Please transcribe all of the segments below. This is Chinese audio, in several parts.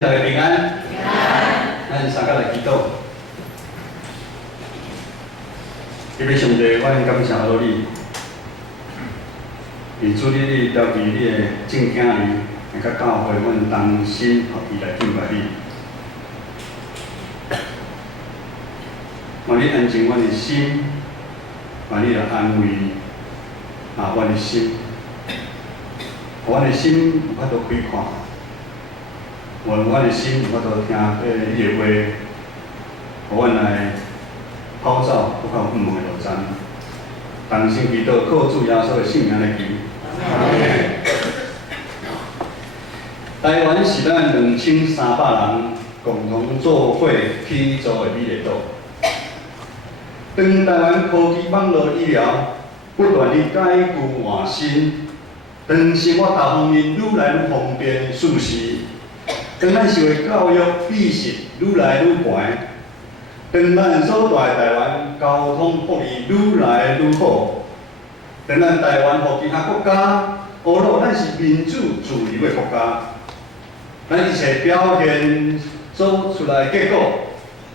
大家平安。平安。咱三个来祈祷。因为上帝，我很感谢罗你，因主你调集你的正经人，来甲教会阮同心合意来敬拜你。愿你安静阮的心，愿你来安慰阮的心，互阮的心有法度开阔。 阮的心有法度听你的话，互阮来跑走不靠不蒙的路站。同心祈祷，靠主耶稣的圣名来求。台湾是咱2300人共同做伙起造的美丽岛。当台湾科技网络医疗不断地改旧换新，当生活大方面愈来愈方便舒适。 当咱受的教育知识愈来愈悬，当咱所在台湾交通福利愈来愈好，当咱台湾和其他国家学落咱是民主自由的国家，咱一切表现做出来的结果，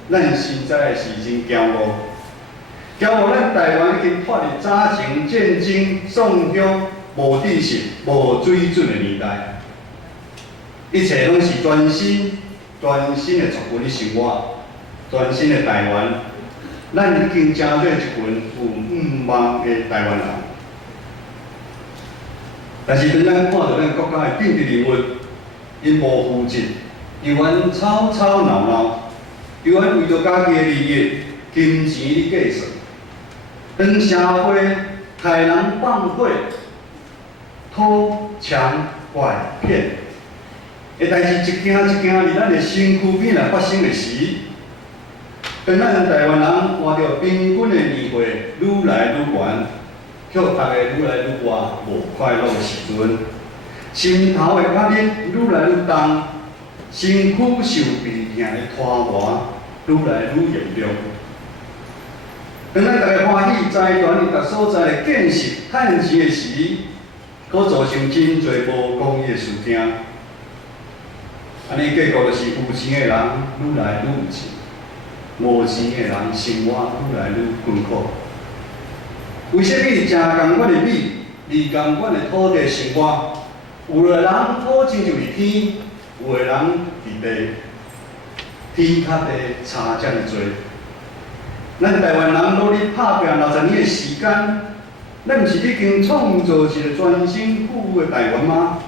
咱实在是真骄傲。骄傲咱台湾已经脱离早前战争、丧凶、无知识、无水准的年代。 一切拢是全新的族群的生活，全新的台湾。咱已经成做一群有5万的台湾人。但是当咱看到咱国家的政治人物，因无负责，又愿吵吵闹闹，又愿为着家己的利益、金钱的计算，当社会害人放火、偷抢拐骗。 代志一件一件伫咱的身躯边来发生的时，当咱台湾人看到平均的年岁愈来愈悬，叫大家愈来愈活无快乐的时阵，心头的压力愈来愈重，身躯受病痛的拖磨愈来愈严重。当咱大家欢喜财团伫逐所在的建设趁钱的时，可造成真侪无公义的事件。 安尼结果就是有钱的人愈来愈有钱，无钱的人生活愈来愈困苦。为什么正共款的米，离共款的土地生活，有的人土钱就伫天，有的人伫地，天塌的差遮尔多。咱台湾人努力打拼60年的时间，咱毋是已经创造一个全新富的台湾吗？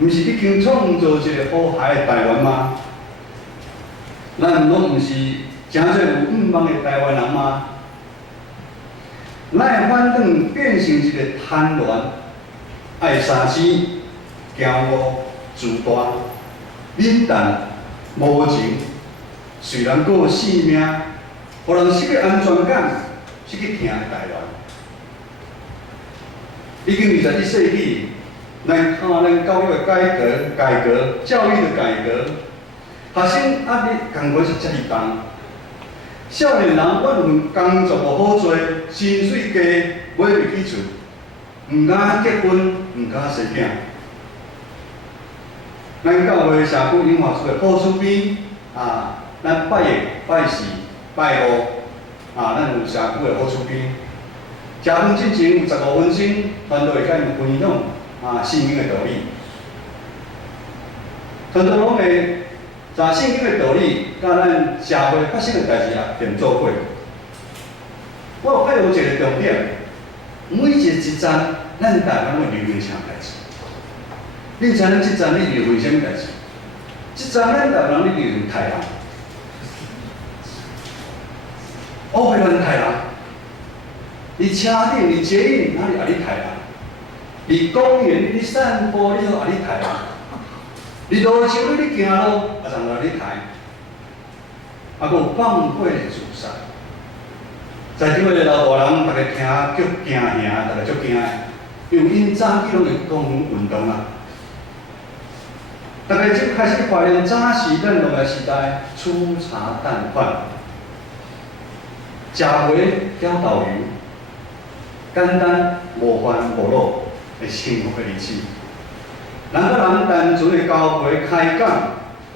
毋是已经创造一个和谐的台湾吗？咱拢毋是真侪有5万的台湾人吗？咱会反转变成一个贪婪、爱三钱、骄傲、自大、冷淡、无情，虽然过性命，互人失去安全感、失去听的台湾。已经21世纪。 咱看咱教育的改革，教育的改革，学生压力同款是遮尔重。少年人阮份工作无好做，薪水低，买袂起厝，毋敢结婚，毋敢生囝。咱教会社区引发出的好处边咱拜一、拜四、拜五咱有社区的好处边。食饭之前有15分钟，团队会甲因分享。 圣经的道理，很多拢会把圣经的道理，甲咱社会发生的代志连做伙。我有配合一个重点，每一站，咱台湾会留意啥代志？你知影这站你留意啥物代志？这站咱台湾你留意太人，乌白乱太人，你车顶、你捷运哪里也你太人？ 伫公园你散步，你好阿你抬啊；你路上你行路，常常你抬。还有放火的自杀，在场的老大人，大家听足惊吓，大家足惊的，因为因早起拢会讲运动啊。大家就开始发现，早时咱农业时代粗茶淡饭，食回钓豆鱼，简单无烦无恼。 的幸福的日子，人甲人单纯的交陪开讲，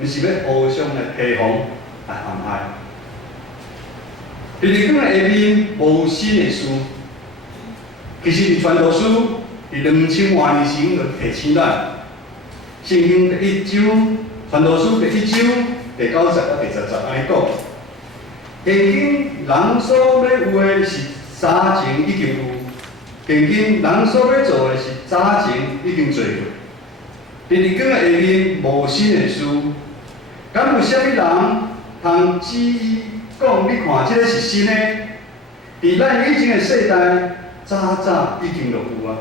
毋是要互相来提防来陷害。第二讲的下面无新的书，其实《传道书》伫2000多年前就提醒咱，圣经第1章，《传道书》第1章第90到第10安尼讲，现今人所要有的是早前已经有，现今人所要做的是早前已經做過。第二講的下面無新的事，敢有啥物人通指意講？你看，這個是新的，伫咱以前的世代，早已經就有啊。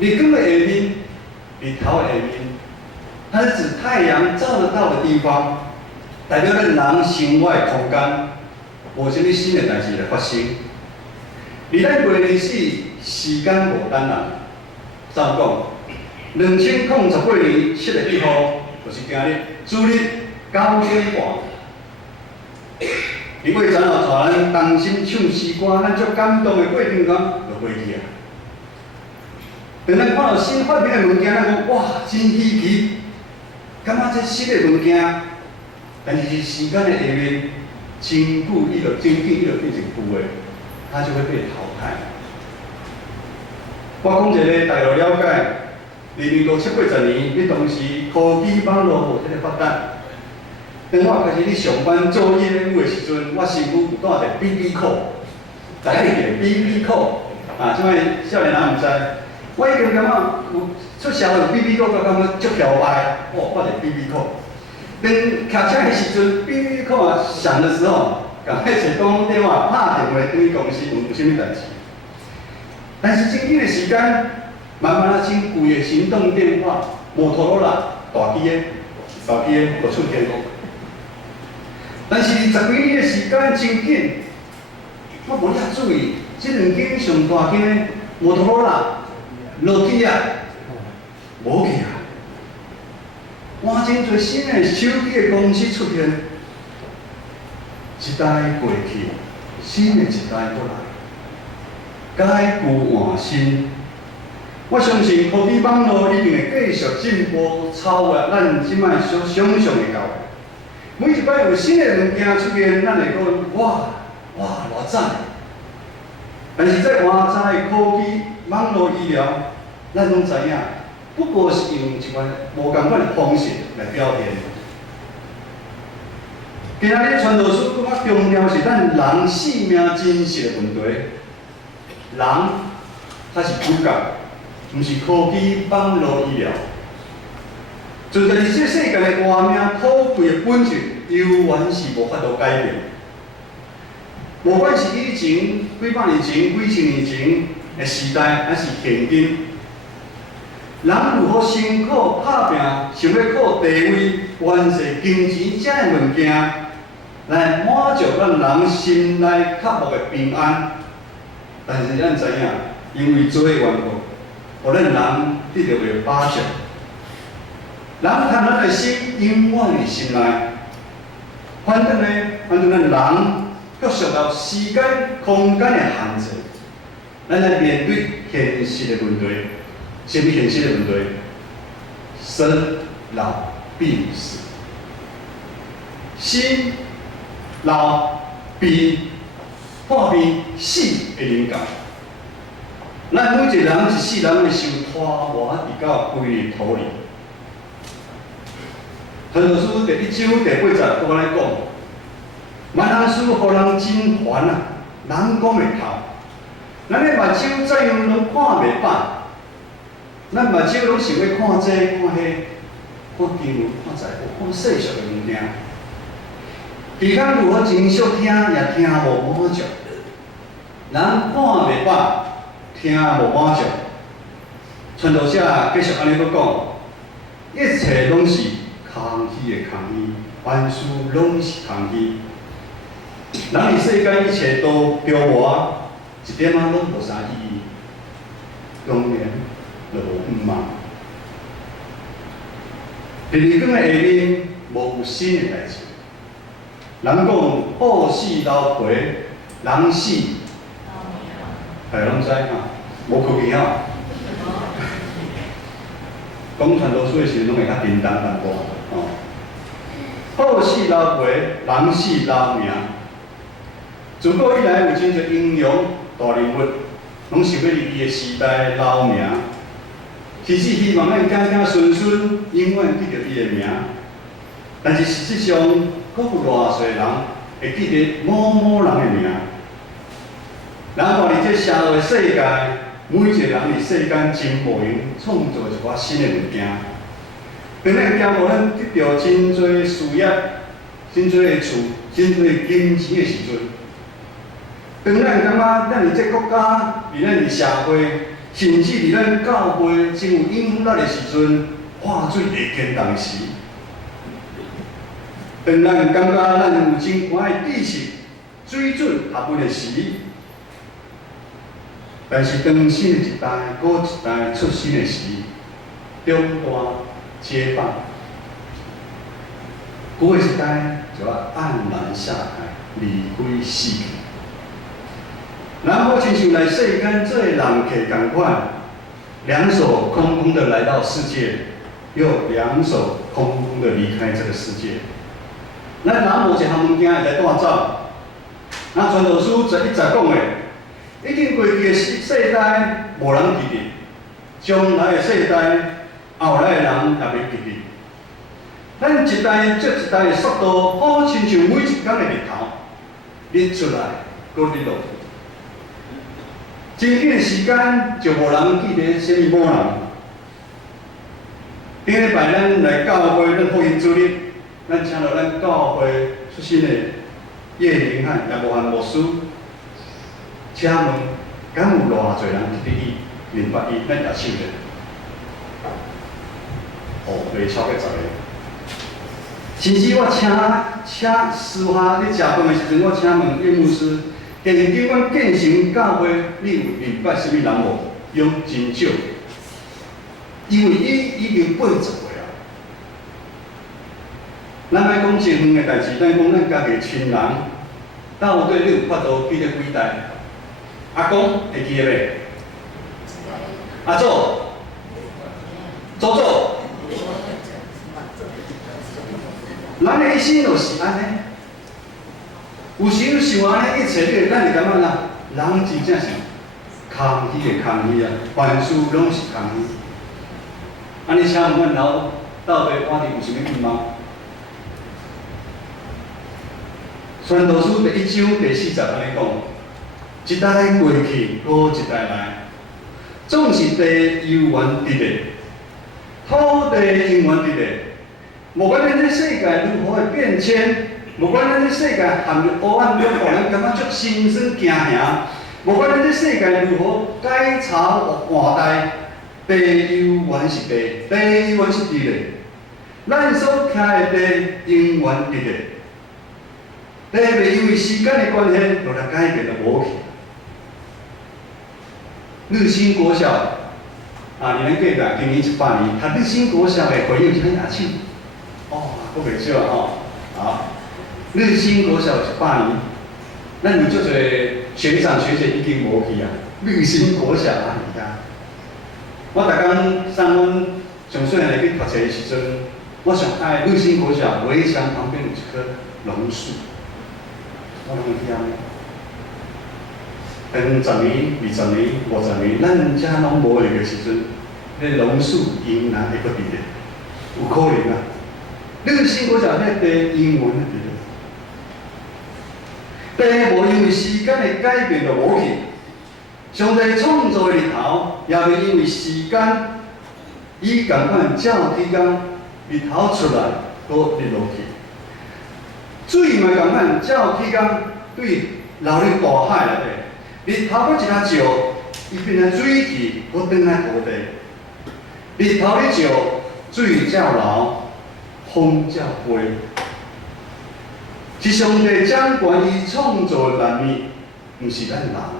日光的下面，日頭的下面，它是指太陽照得到的地方，代表咱人生活的空間，無啥物新的代志來發生。而咱過歷史時間無等人，怎講？2018年7月1號，就是今日主日9點半。伊尾前後帶咱同心唱詩歌，咱足感動的過程中就過去啊。當咱看到新發明的物件，咱講哇，真稀奇，感覺這新的物件，但是時間的下面，真久伊就變成舊的，它就會被淘汰。我講一個大家了解。2007、80年，你當時科技網絡無迄個發達，當我開始咧上班做業務的時陣，我身軀有帶一個 BB 扣，大家會記得 BB 扣啊，即擺少年人毋知，我已經感覺有出社會有 BB 扣，我感覺足搖擺，哦，我係 BB 扣。當騎車的時陣 ，BB 扣啊響的時候，趕快找公電話拍電話對公司有啥物代志。但是真緊的時間。慢慢啊，真貴的行動電話，摩托羅拉大機的、小機的就出現。但是20幾年的時間真緊，我無遐注意，這兩間上大間的摩托羅拉、諾基亞無去啊，哇！真多新的手機的公司出現，一代過去，新的一代過來，改舊換新。我相信科技網絡一定會繼續進步，超越咱即擺所想象的教育。每一擺有新的物件出現，咱會講哇偌讚！但是在外在的科技、網絡醫療，咱攏知影，不過是用一款無共款的方式來表現。今仔日傳道書更較強調是咱人性命真實的問題，人它是主角。毋是科技、網絡醫療，就在這世界的活命土地的本質，永遠是無法度改變。無管是以前幾百年前、幾千年前的時代，還是現今，人如何辛苦打拼，想要靠地位、權勢、金錢這樣物件，來滿足咱人心內渴慕的平安。但是咱知影，因為做嘅緣故。互咱人得到嘅巴掌，人貪咱嘅心永遠嘅心內，反正咱人卻受到時間、空間嘅限制，咱來面對現實嘅問題。什麼現實嘅問題？生老病死，生老病破病死嘅靈感。咱每一人一世人會受拖磨佇到規日土裡。傳道書第1章第80都安尼講，萬人事互人真煩啊，人講袂透。咱的目睭怎樣攏看袂飽，咱目睭攏想要看這看迄，看經文、看財寶、看世俗的物件。其他如何真惜聽，也聽無滿足，人看袂飽。聽無滿足，傳道者繼續安尼佫講，一切攏是空虛的空虛，萬事攏是空虛。人佇世間一切都漂泊，一點仔攏無啥意義，當然就無毋茫。第二講的下面無有新的代志，人講好死老皮，人死。大家攏知啊，無科技啊。讲传道书的时候，拢会较简单淡薄哦。好死老陪，人死老命。自古以来有真侪英勇大人物，拢想要伫伊个时代留名。其实希望咱子子孙孙永远记着伊个名。但是事实上，阁有偌侪人会记得某某人个名。人看伫这社会世界，每一个人伫世间真无用，创造一寡新的物件。当然，惊无咱得到真侪事业、真侪个厝、真侪金钱的时阵，当咱感觉咱伫这国家、伫咱伫社会，甚至伫咱教会真有影响力的时阵，化水会见动时。当咱感觉咱有真悬的知识、水准学问的时，但是当新的一代、过一代出生的时，中大接棒，过一代就要黯然下海，离开世界。然后亲像来世间做人客同款，两手空空的来到世界，又两手空空的离开这个世界。咱若无一项物件会来带走，咱传道书11讲的。已经过去的世代无人记得，将来的世代后来的人也袂记得。咱一代接一代的速度，好亲像每一天的日头，日出来，搁日落去。真紧的时间就无人记得什么某人。顶礼拜咱来教会，咱福音主日，咱请到咱教会出身的叶明汉、叶无汉牧师。请问，敢有偌侪人记得伊、明白伊，咱也手着？哦，袂超过10个。甚至我请私下咧食饭的时阵，我请问叶牧师，现今阮建成教会，你有明白什么人无？用真少，因为伊已经80岁啊。咱莫讲结婚的代志，咱讲咱家己亲人，到底你有法度记得几代？阿公会记得袂？阿祖、祖祖，咱的一生就是安尼。有时想安尼一切咧，咱就感觉啦，人真正是空虚的空虚啊，凡事拢是空虚。安尼请问阮老到底我哋有啥物愿望？传道书第1章第40安尼讲。一代过去，搁一代来，总是地悠远直直，土地永远直直。无管咱这世界如何的变迁，无管咱这世界陷入黑暗中，互咱感觉足心酸惊吓，无管咱这世界如何改朝换代，地悠远是地，地永远是直直。咱所徛的地永远直直，地袂因为时间的关系，就来改变了无去。日新国小，啊，你们隔壁今年100年，读日新国小的回应很雅趣，哦，不袂少啊吼，好，日新国小100年，咱有足侪学长学姐已经无去啊，日新国小啊，而家，我逐工送阮上细汉去读册的时阵，我上爱日新国小围墙旁边有一棵榕树，我拢会去安尼。等10年、20年、50年，咱遮拢无个时阵，迄榕树仍然会搁伫咧，有可能啊。日新国小迄地永远伫咧，地无因为时间的改变就无去。上帝创造的日头，也袂因为时间，伊共款照天工，日头出来，搁日落去。水嘛共款照天工，对流入大海内底。日头搁一下照，伊变成水汽，搁转来土地。日头咧照，水照流，风照飞。是上帝掌管伊创造的万物，毋是咱人啊，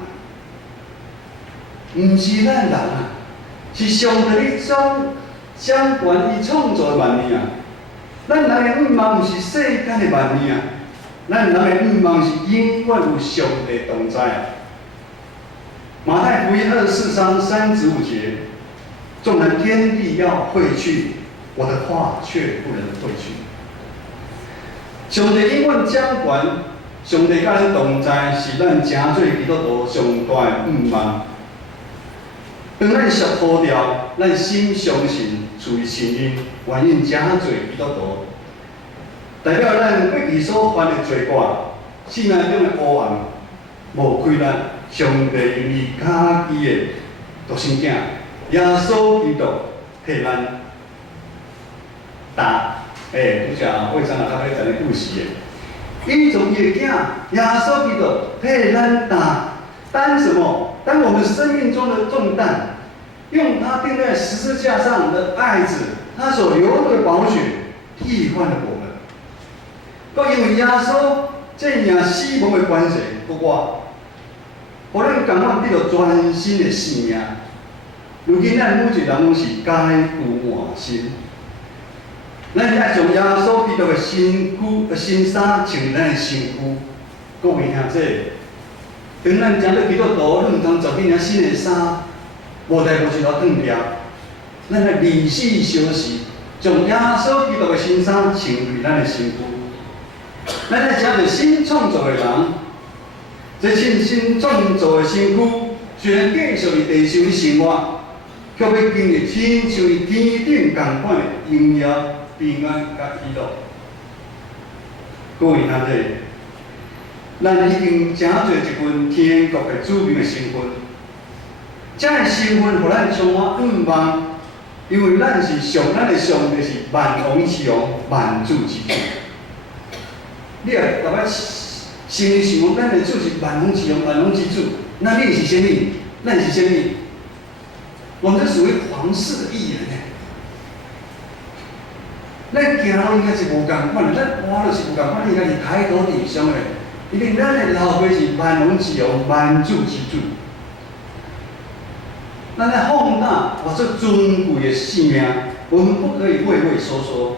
毋是咱人啊，是上帝咧掌管伊创造的万物啊。咱人的愿望毋是世间的万物啊，咱人的愿望是永远有上帝同在啊。马太福音24章35节，纵然天地要废去，我的话却不能废去。上帝与阮掌权，上帝甲咱同在，是咱诚做基督徒上大的愿望。当咱属呼召，咱心相信，属于信任，愿意诚做基督徒，代表咱过去所犯的罪过，生命中的黑暗，无亏咱上帝用伊家己的独生囝耶稣基督替咱担。拄只会上啊，较尾讲的故事的，伊从伊的囝耶稣基督替咱担什么？担我们生命中的重担，用他钉在十字架上的爱子，他所流露的宝血，替换了我们。都因为耶稣这样死亡的关系，我，互咱甘愿得到全新的生命。如今咱每一人拢是皆有换新。咱爱将耶稣基督的新衫穿咱的身躯，各位兄姐，当咱讲到基督徒，你毋通着紧领新的衫，无代无志落脱掉。咱来理性相时，将耶稣基督的新衫穿入咱的身躯。咱来讲着新创造的人，这新创造的身躯，虽然继续伫地上的生活，却要经历亲像伊天顶同款的荣耀。平安甲喜乐，各位兄弟，咱已经正做一份天国的子民的身份，这个身份互咱充满愿望，因为咱的上帝是万王之王、万主之主。你也逐摆心里想，咱的主是万王之王、万王之主，那你是甚物？咱是甚物？我们是属于皇室的艺人呢。咱行路应该是无共款的，咱活就是无共款，应该是抬头挺胸的。因为咱的老爸是万王之王、万主之主，咱来放大活出尊贵的性命，我们不可以畏畏缩缩。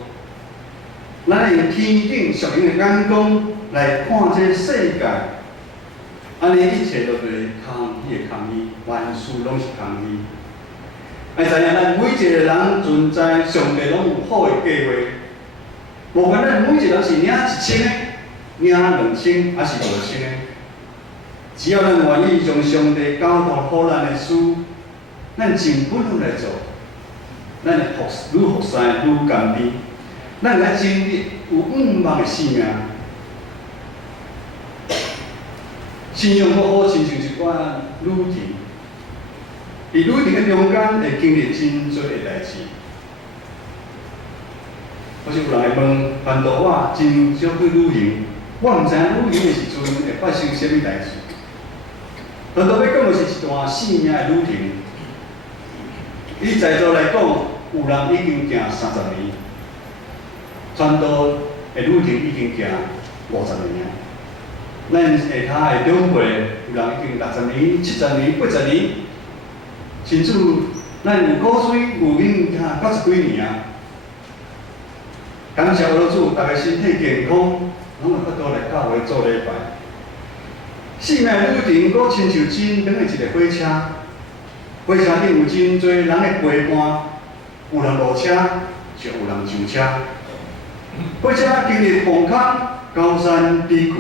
咱用天顶属灵的眼光来看这世界，安尼一切都是空虚的空虚，万事拢是空虚。要知影，咱每一个人存在，上帝拢有好的计划。无管咱每一个人是领1000个、领2000，还是5000个，只要咱愿意将上帝交托予咱的事，咱尽本能来做，咱会愈服侍愈甘甜，咱来经历有愿望的生命。信仰好好，亲像一款旅程。伫旅程的中间会经历真多的代志，或是有人会问，办到我真少去旅行，我毋知影旅行的时阵会发生啥物代志。办到要讲的是一段生命的旅程。以在座来讲，有人已经行30年，传道的旅程已经行50年。咱下骹的长辈，有人已经60年、70年、80年。甚至咱有古水有恁90几年啊！感谢俄罗斯，大家身体健康，拢有法度来教会做礼拜。生命旅程，佫亲像真长的一个火车，火车顶有真侪人的陪伴，有人落车，就有人上车。火车经历崩坑、高山低谷，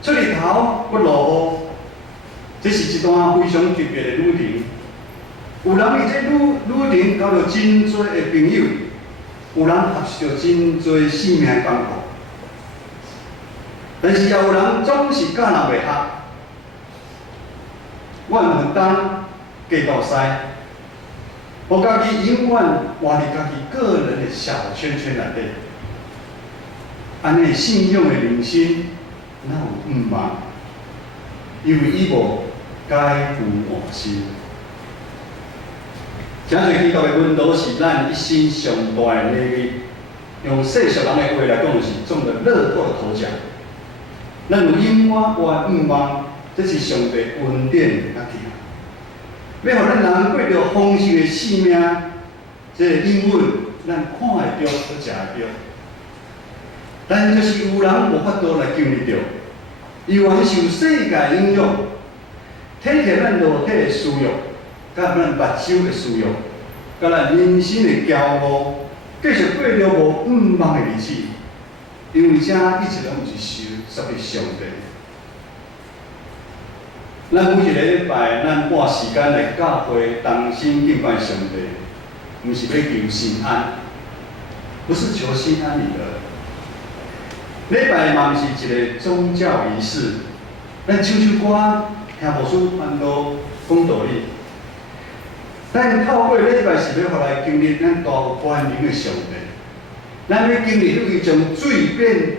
出日头，佫落雨。这是一段非常特别的旅程。有人伫这旅程交到真多的朋友，有人学习到真多生命的功课。但是也有人总是教人袂学。我问当计较师，互家己永远活伫家己个人的小圈圈内底。安尼信仰的人生哪有愿望？因为伊无皆有换新。诚侪基督的温度是咱一生上大的礼物。用世俗人的话来讲，就是中了乐透的头奖。咱有永远活愿望，这是上帝恩典的力量。要互咱人过着丰盛的生命，这个英文咱看会着，都食会着。但就是有人无法度来经历着，伊原受世界影响。体贴咱肉体的需要，甲咱目睭的需要，甲咱人生的骄傲，继续过着无毋茫的日子。因为这一直拢毋是属于上帝。咱每一个礼拜，咱花时间来教会同心敬拜上帝，毋是要求心安，不是求心安理得。礼拜嘛，是一个宗教仪式，咱唱唱歌，听牧师传道讲道理。咱透过礼拜是要互来经历咱大宽容的上帝。咱要经历迄位将水变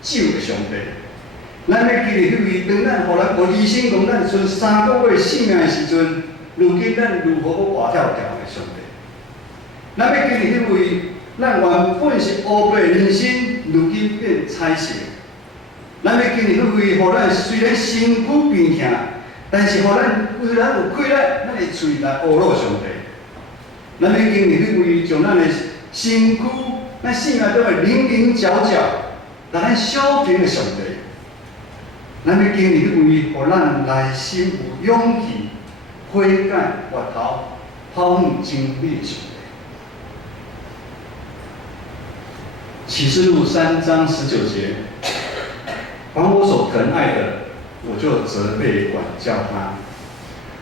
酒的上帝，咱要经历迄位当咱互咱无医生讲咱剩3个月性命的时阵，如今咱如何要活跳跳的上帝。咱要经历迄位咱原本是乌白人生，如今变彩色。咱要经历迄位互咱虽然身躯病痛，但是互咱为咱有气力，咱的喙来学乐上帝。咱要经历迄位将咱的身躯。咱性命中的棱棱角角，让咱小平的上帝，咱要经历迄位，互咱内心有勇气、悔改、回头、抛向真理的上帝。启示录3章19节，凡我所疼爱的，我就责备管教他。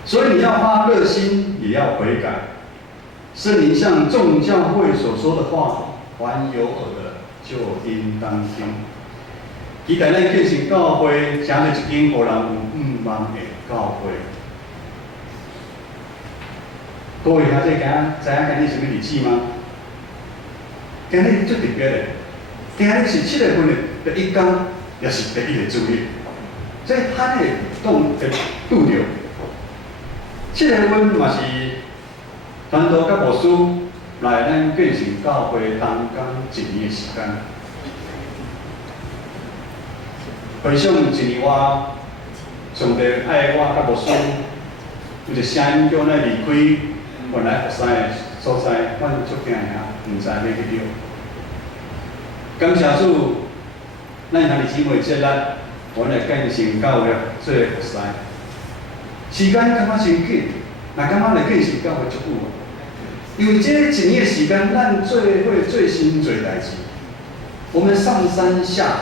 所以你要发热心，也要悔改。圣灵向众教会所说的话。凡有耳的，就应当听。期待咱建成教会，成为一间互人有毋茫的教会。各位兄弟，知影今日什么日子吗？今日最特别的，今日是7月份的第1天，也是第1个主日。这罕的动会拄着。7月份嘛是传道甲牧师。来，咱建成教会同工1年的时间，回想1年外，上帝爱我甲牧师，有一个声音叫咱离开原来服侍的所在，阮足惊吓，毋知要去哪。感谢主，咱兄弟姊妹接力，阮来建成教会做服侍。时间感觉真紧，若感觉来建成教会足久。因为这1年的时间，咱做会做新做代志。我们上山下海，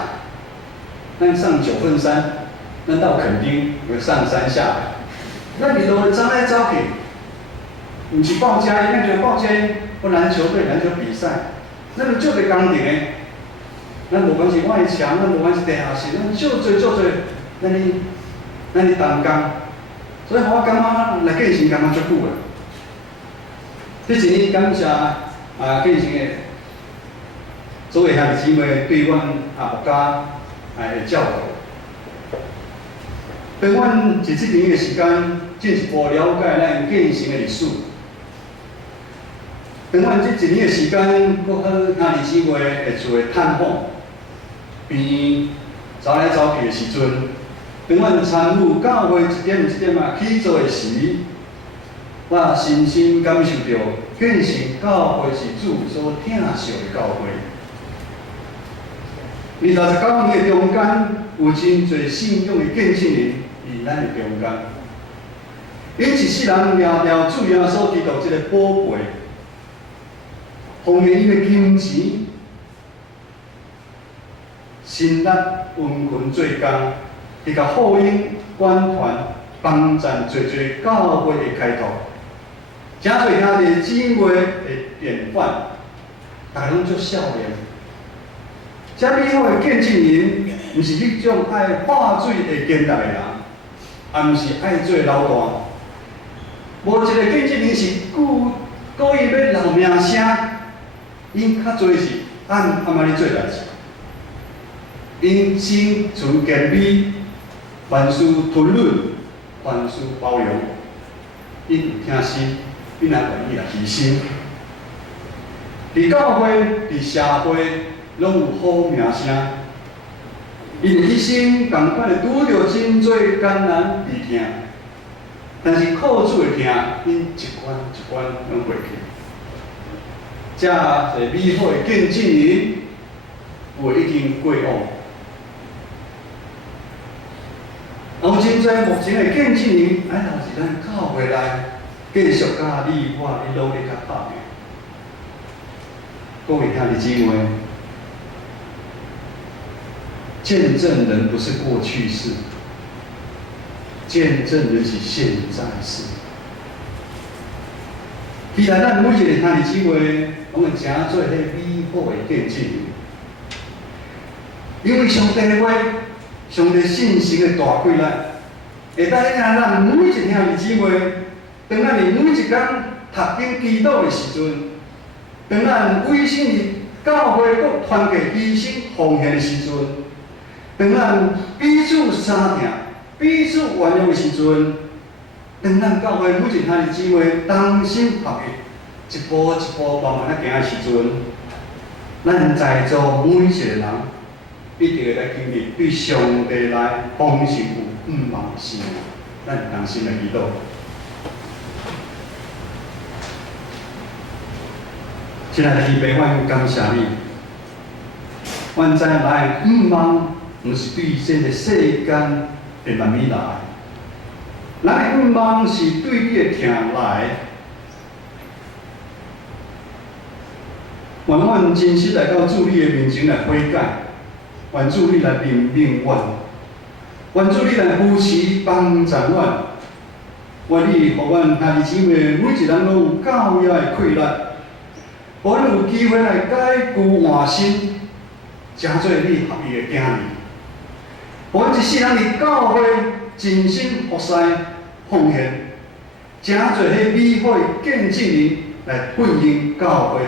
咱上9份山，咱到垦丁，我们上山下海。咱里头走来走去，毋是报佳音，咱就报佳音，或篮球队篮球比赛，咱就做个工程的。咱无管是外墙，咱无管是地下室，咱做做，咱哩同工。所以我感觉来建成感觉足久了。这1年感谢建成的所有兄弟姊妹对阮国家的照顾。当阮伫这年的时间，进一步了解咱建成的历史。当阮这1年的时间，搁好兄弟姊妹会做探访，边走来走去的时阵，当阮参与教会一点起做的时。我深深感受到，建成教会是主所疼惜的教会。29年的中间，有真侪信仰的见证人伫咱的中间。因一世人聊聊主耶稣基督这个宝贝，奉献因的金钱、心力、温群做工，伊甲福音管团帮赞做教会的开拓。真侪兄弟姊妹的典范，大家拢足少年。遮美好的见证人，毋是迄种爱喝水会坚持的人，也毋是爱做老大。无一个见证人是故意要留名声，因较侪是按怎咧做代志。因心存谦卑，凡事吞忍，凡事包容，因有疼心。你若愿意来牺牲，伫教会、伫社会，拢有好名声。因一生共款会拄着真侪艰难悲痛，但是靠主的疼，因一关一关拢过去。这是美好的见证人，有已经过往。有真侪目前的见证人，爱到是咱教会内。继续甲你我的努力甲打拼。各位兄弟姊妹，见证人不是过去式，见证人是现在式。既然咱每一个兄弟姊妹拢会诚做迄美好的见证人，因为上帝的话，上帝信心的大规律，会带领咱每一个兄弟姊妹，当咱每一天读经祈祷的时阵，当咱委身伫教会各团结牺牲奉献的时阵，当咱彼此相听、彼此原谅的时阵，当咱教会每一兄弟姊妹同心合一，一步一步慢慢啊行的时阵，咱在座每一个人一定会来经历对上帝来奉献有毋忘的心，咱同心来祈祷。亲爱的弟兄，阮感谢你。阮知咱的毋忘，毋是对这个世间的慢慢来，咱的毋忘是对你的听来。愿阮真实来到主你的面前来悔改，愿主你来怜悯阮，愿主你来扶持帮助阮，愿你互阮兄弟姊妹每一人拢有教育的快乐。互咱有机会来解cứu换新，成做你合意的囝儿。互阮一世人伫教会真心服侍奉献，成做迄美好的见证人来回应教会，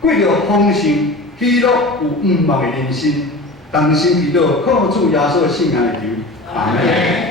过着丰盛、喜乐有毋忘的人生。同心祈祷，靠主耶稣的圣名来求，阿门。